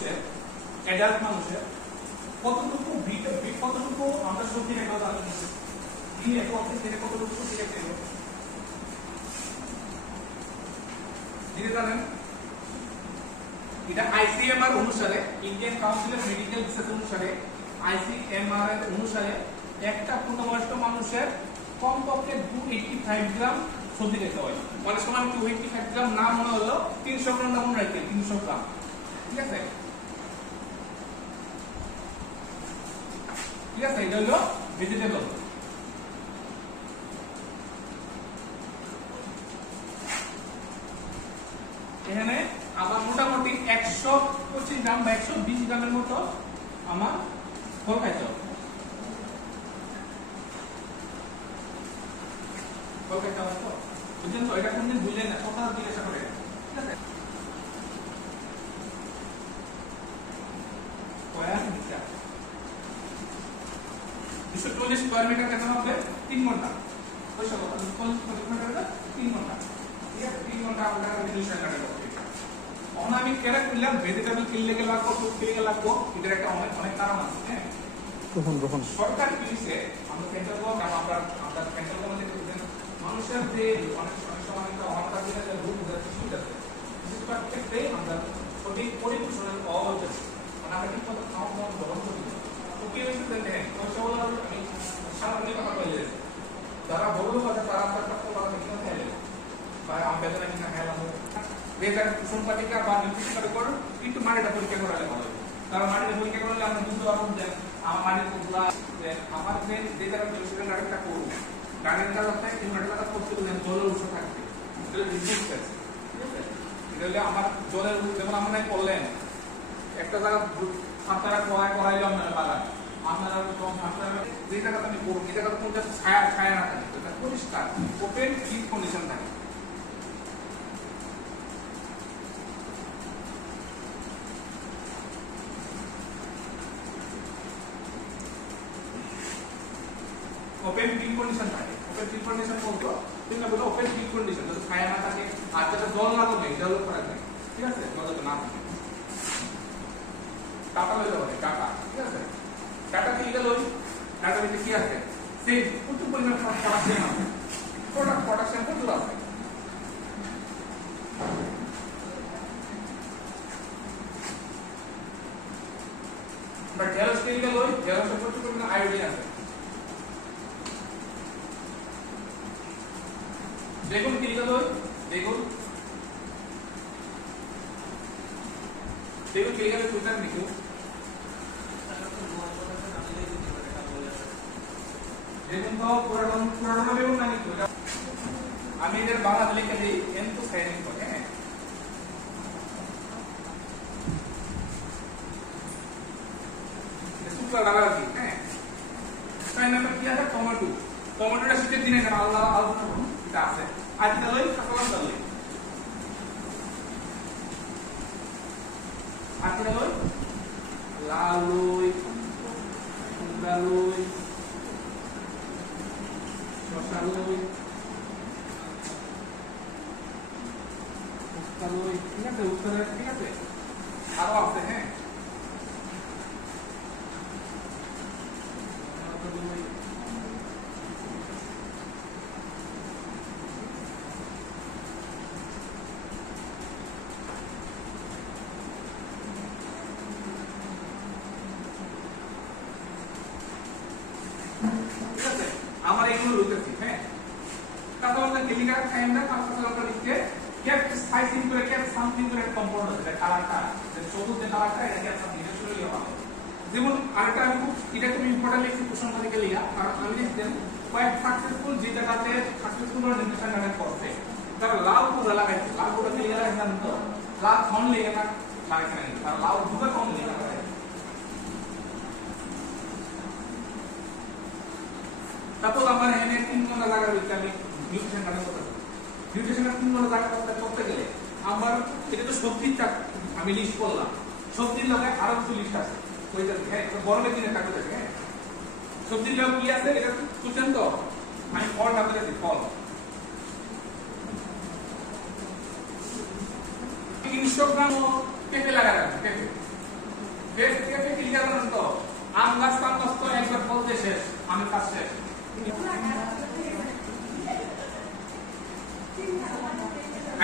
মানুষের অ্যাডাল্ট মানুষের কতটুকু কতটুকু আমরা শক্তি রেখে আলোচনা করছি দিনে থেকে কতটুকু শক্তি রেখে দিতে জানেন এটা আইসিএমআর অনুসারে Indian council of medical research অনুসারে আইসিএমআর এর অনুসারে একটা পূর্ণবয়স্ক মানুষের কমপক্ষে 285 গ্রাম সবজি খেতে হয়। অনেক সময় 285 গ্রাম না মনে হলো 300 গ্রাম না মনে রাখবেন 300 গ্রাম, ঠিক আছে? ঠিক আছে, এটা হলো ভেজিটেবল। এখানে আমার মোটামুটি 125 গ্রাম বা 120 গ্রামের মতো আমার ফল খাইতে হবে। ফল খাইতে হবে তো বুঝলেন তো? এটা কোনদিন ভুলেন না, কথা জিজ্ঞাসা করে, ঠিক আছে? কয়া মিটার 240 স্কয়ার মিটার কেন হবে? 3 ঘন্টা। পয়সা কত? 240 মিটার 3 ঘন্টা, ঠিক আছে? 3 ঘন্টা আমরা রেডিউশন কাটে করতে। এখন আমি কেরা করলাম ভেজিটেবল কিনলে গেলে লাগবো, ফ্রুট কিনলে গেলে লাগবো, এটার একটা অনেক কারণ আছে। হ্যাঁ, গ্রহণ সরকার কিনছে আমরা সেন্ট্রাল গভর্নমেন্ট আমরা সেন্ট্রাল গভর্নমেন্ট মানুষের যে অনেক সময় আমাদের যে রূপ আছে বিশেষ করে ক্ষেত্রে আমরা সঠিক পরিবেশনের অভাব হচ্ছে, মানে আমরা ঠিক মতো খাওয়া দাওয়া গ্রহণ করি না। তো কি হয়েছে দেখেন পয়সা বলা আমি সামনে কথা বলে যারা বড় লোক আছে তারা আপনার কথা কিনে খাইলে বা আমরা বেতন কিনা খাইলাম বেকার সম্পাদিকা বা নির্দিষ্ট করে কিন্তু মাটিটা পরীক্ষা করালে ভালো হবে। কারণ মাটিটা পরীক্ষা করলে আমরা বুঝতে পারবো যে আমার মাটির গুলা আমার যে জায়গা জলসেচের গাড়িটা করবো গাড়ির কারণে ইনভার্টার করতে গেলে জলের উৎস থাকবে, ঠিক আছে? এটা হলে আমার জলের যেমন আমরা করলেন একটা জায়গা আপনারা করাইলে আপনারা বাগান আপনারা যে জায়গাতে আমি করবো এই জায়গাতে কোনো ছায়া ছায়া না থাকে, এটা পরিষ্কার ওপেন ক্লিন কন্ডিশন থাকে। ওপেন ক্লিন কন্ডিশন থাকে। ওপেন ক্লিন কন্ডিশন বলতো ঠিক বলো ওপেন ক্লিন কন্ডিশন যদি ছায়া না থাকে আর যেটা জল না থাকে ডেভেলপ করা যায়, ঠিক আছে? জল তো না থাকে টাকা লইতে হবে টাকা, ঠিক আছে? টাকা কি এটা লই টাকা দিতে কি আছে সেই প্রচুর পরিমাণ পটাশিয়াম আছে, পটাশিয়াম প্রচুর আছে। বাট ঢেঁড়স কিনলে লই ঢেঁড়সে প্রচুর পরিমাণ আয়োডিন আছে। বেগুন কিনলে লই বেগুন কিনলে গেলে সুইটার নিকু বেগুন তো পুরানো বেগুন না নিকু আমি এদের বাংলা লিখে দিই কিন্তু সাইনিং করে। হ্যাঁ, শুক্লা ডালা আর কি। হ্যাঁ, তাই নাম্বার কি আছে? টমেটো। টমেটোটা শীতের দিনে কেন আলাদা আলাদা এটা আছে। আর কি লই কাঁচা লই আর কি লই লাল লই কুমড়া লই শসা লই উস্তা লই, ঠিক আছে? উস্তা ঠিক আছে, আরো আছে। হ্যাঁ, ঠিক আছে? আমার এগুলো রয়েছে। হ্যাঁ, কাঁচামালটা কেমিক্যাল খাই না, কাঁচামালটা লিখতে ক্যাপ সাইজিং করে ক্যাপ সামথিং করে কম্পাউন্ড আছে এটা কালারটা যে চতুর্থ যে কালারটা এটা ক্যাপ সামথিং এটা শুরু হলো। যেমন আরেকটা আমি খুব এটা খুব ইম্পর্টেন্ট লিখছি কোশ্চেন থেকে লিখা, কারণ আমি লিখতেন কয়েক সাকসেসফুল যে জায়গাতে সাকসেসফুল নির্দেশন কানেক্ট করছে তারা লাল পুরো লাগাইছে। লাল পুরো দিয়ে লাগাইছেন তো লাল ফন লিখে না লাগাইছে না, তারা লাল দুটো কম লিখে লাগাইছে। তারপর আমার এখানে 3 ঘন্টা লাগা রয়েছে আমি নিউট্রিশন কানেক্ট করতে। নিউট্রিশনের 3 ঘন্টা লাগা করতে গেলে আমার এটা তো সবজির আমি লিস্ট করলাম, সবজির লগে আরো কিছু লিস্ট আছে ওইটা। হ্যাঁ, গরমের দিনে থাকতে থাকে। হ্যাঁ, সবজির লগে কি আছে এটা বুঝছেন তো? আমি ফল আপনাদের ফল 300 গ্রাম পেঁপে লাগা রাখবেন। পেঁপে আমি ফার্স্টে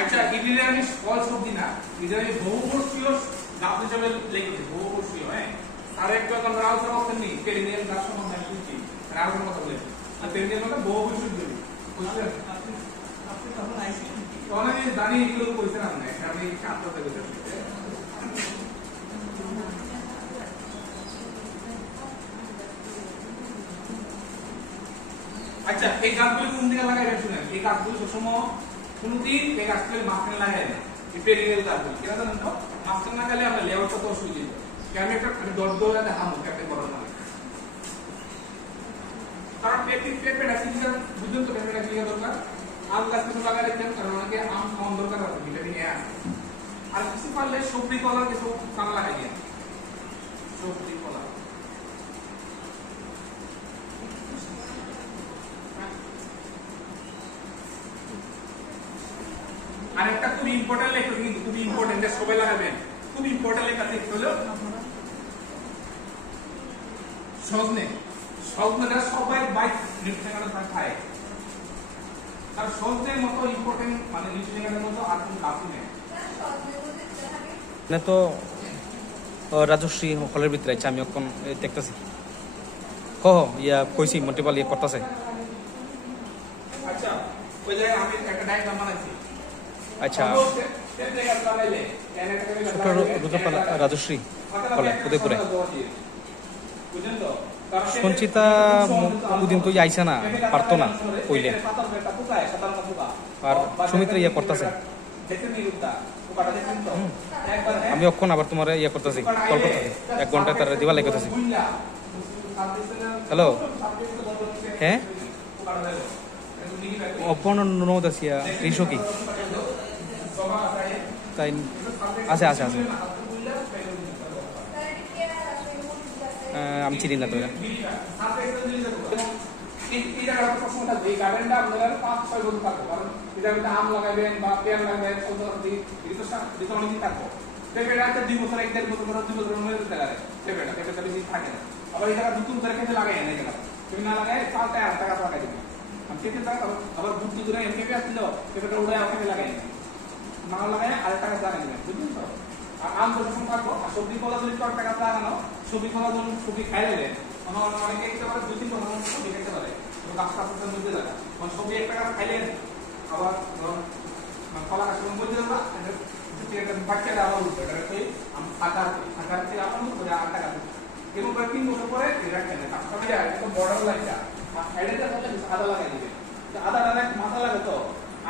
আচ্ছা এদিকে আমি ফল সবজি না এদিকে আমি বহুবর্ষীয় গাছ হিসেবে লিখেছি বহুবর্ষীয় হ্যাঁ আর একটা আমরা আলোচনা করতেন নি পেরিনিয়াল গাছ সম্বন্ধে আমি বলছি আর কোনো কথা বলেছি আর পেরিনিয়াল মানে বহুবর্ষীয় জমি বুঝলেন আপনি তখন আইসি তখন আমি জানি এগুলো কইছেন আপনি আমি আত্মহত্যা করতে আচ্ছা এই গাছগুলো কোন দিকে লাগাইবেন শুনেন এই গাছগুলো সবসময় কোনদিন এই গাছগুলো মাঝখানে লাগাই না এই পেরিনিয়াল গাছগুলো কেন জানেন তো মাঝখানে লাগালে আমরা লেয়ারটা তো অসুবিধা হবে আমি একটা দরদরে হামু একটা বড় না কারণ পেঁপেটা সিজন বুঝুন তো পেঁপেটা কি দরকার আম গাছ কিছু লাগাই রাখেন কারণ অনেকে আম খাওয়ার দরকার আছে ভিটামিন এ আছে আর কিছু পারলে সবজি কলা কিছু কান লাগাই দিয়ে সবজি কলা আর একটা খুব ইম্পর্টেন্ট লেখা কিন্তু খুব ইম্পর্টেন্ট যে সবাই লাগাবেন খুব ইম্পর্টেন্ট লেখা দেখতে হলো সজনে সজনেটা সবাই বাইক নিউট্রিশনের খায় আর সজনের মতো ইম্পর্টেন্ট মানে নিউট্রিশনের মতো আর কোন গাছ নেই না তো রাজশ্রী হলের ভিতরে আছে আমি এখন দেখতেছি ইয়া কইছি মাল্টিপল ইয়ে করতেছে আচ্ছা ওই জায়গায় আমি একটা ডায়াগ্রাম বানাইছি আচ্ছা রাজশ্রী হলে উদয়পুরে সঞ্চিতা ওদিন তো আইসা না পারতো না কইলে আর সুমিত্রা ইয়া করতেছে আমি অক্ষণ আবার তোমার ইয়ে করতেছি কল করতেছি 1 ঘন্টায় তার দিবা লাগতেছি হ্যালো হ্যাঁ অপর্ণ নৌদাসিয়া ঋষকি তাই আছে আছে আছে আমি চিনি না তো এরা আম লাগাবেন বা পেয়ার লাগাবেন অনেকদিন থাকবো পেঁপেটা 2 বছর 1.5 বছর 2 বছর মনে হতে লাগে পেঁপেটা বেশি থাকে না আবার এই জায়গা নতুন করে খেতে লাগাই না এগুলো তুমি না লাগাই চালটা 8 টাকা লাগাই দিবে আমি পেঁপে লাগাই আবার বুদ্ধি করে পেঁপে আসছিল পেঁপেটা উড়ে আমাকে লাগাই না লাগাই 8 টাকা লাগাই দিবেন বুঝলেন তো আর আম যখন থাকবো আর সবজি কলা যদি 1 টাকা লাগানো সবজি কলা যখন সবজি খাই নেবেন আমার অনেকে খেতে পারে 2-3 বছর সবজি খেতে পারে গাছটা আপনার মধ্যে লাগা মানে সবজি 1 টাকা খাইলেন আবার ধরুন কলা গাছের মধ্যে লাগা বাচ্চারা আবার উঠবে এটা আমি ফাঁকার থেকে আবার উঠবে 8 টাকা এবং 3 বছর পরে এটা খেলে কাঁচা একদম বর্ডার লাইনটা সাইডেটা হলে আদা লাগাই দিবে আদা লাগাই মাথা লাগে তো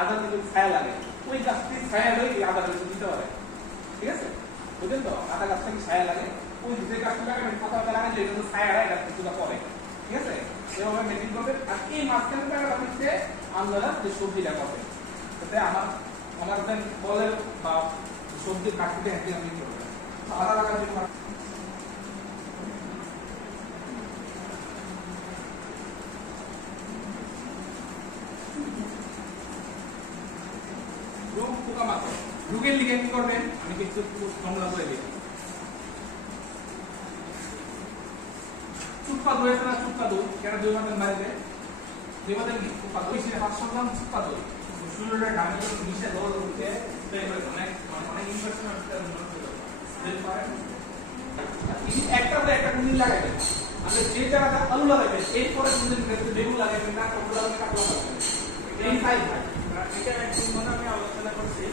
আদা কিন্তু ছায়া লাগে ওই গাছটি ছায়া হয়ে এই আদা গাছ দিতে পারে ঠিক আছে বুঝলেন তো আদা গাছটা কি ছায়া লাগে ওই যে গাছটা লাগাবেন পাতা লাগাই যে এটা ছায়া হয় এটা কিছুটা পরে ঠিক আছে এভাবে মেনটেন করবে আর এই মাঝখানে টাকাটা হচ্ছে আন্দাজ যে সবজিটা করবে তাতে আমার বলের বা সবজি কাটতে একদিন আমি করবো আদা লাগার জন্য রোগের লিগে কি করবেন আমি কিছু সংজ্ঞা করে দিই চুপা দই না চুপা দই কেন দই মাদের বাড়িতে দই মাদের কি চুপা দই সে 500 গ্রাম চুপা দই শুরুটা ডানে তো নিচে দৌড় উঠে অনেক ইনফেকশন একটা কুমির লাগাইবেন আপনি যে জায়গাটা আলু লাগাইবেন এরপরে লেবু লাগাইবেন না কমলা লাগাইবেন কাঁকড়া লাগাইবেন এই সাইজ এটা একদম মনে আমি আলোচনা করছি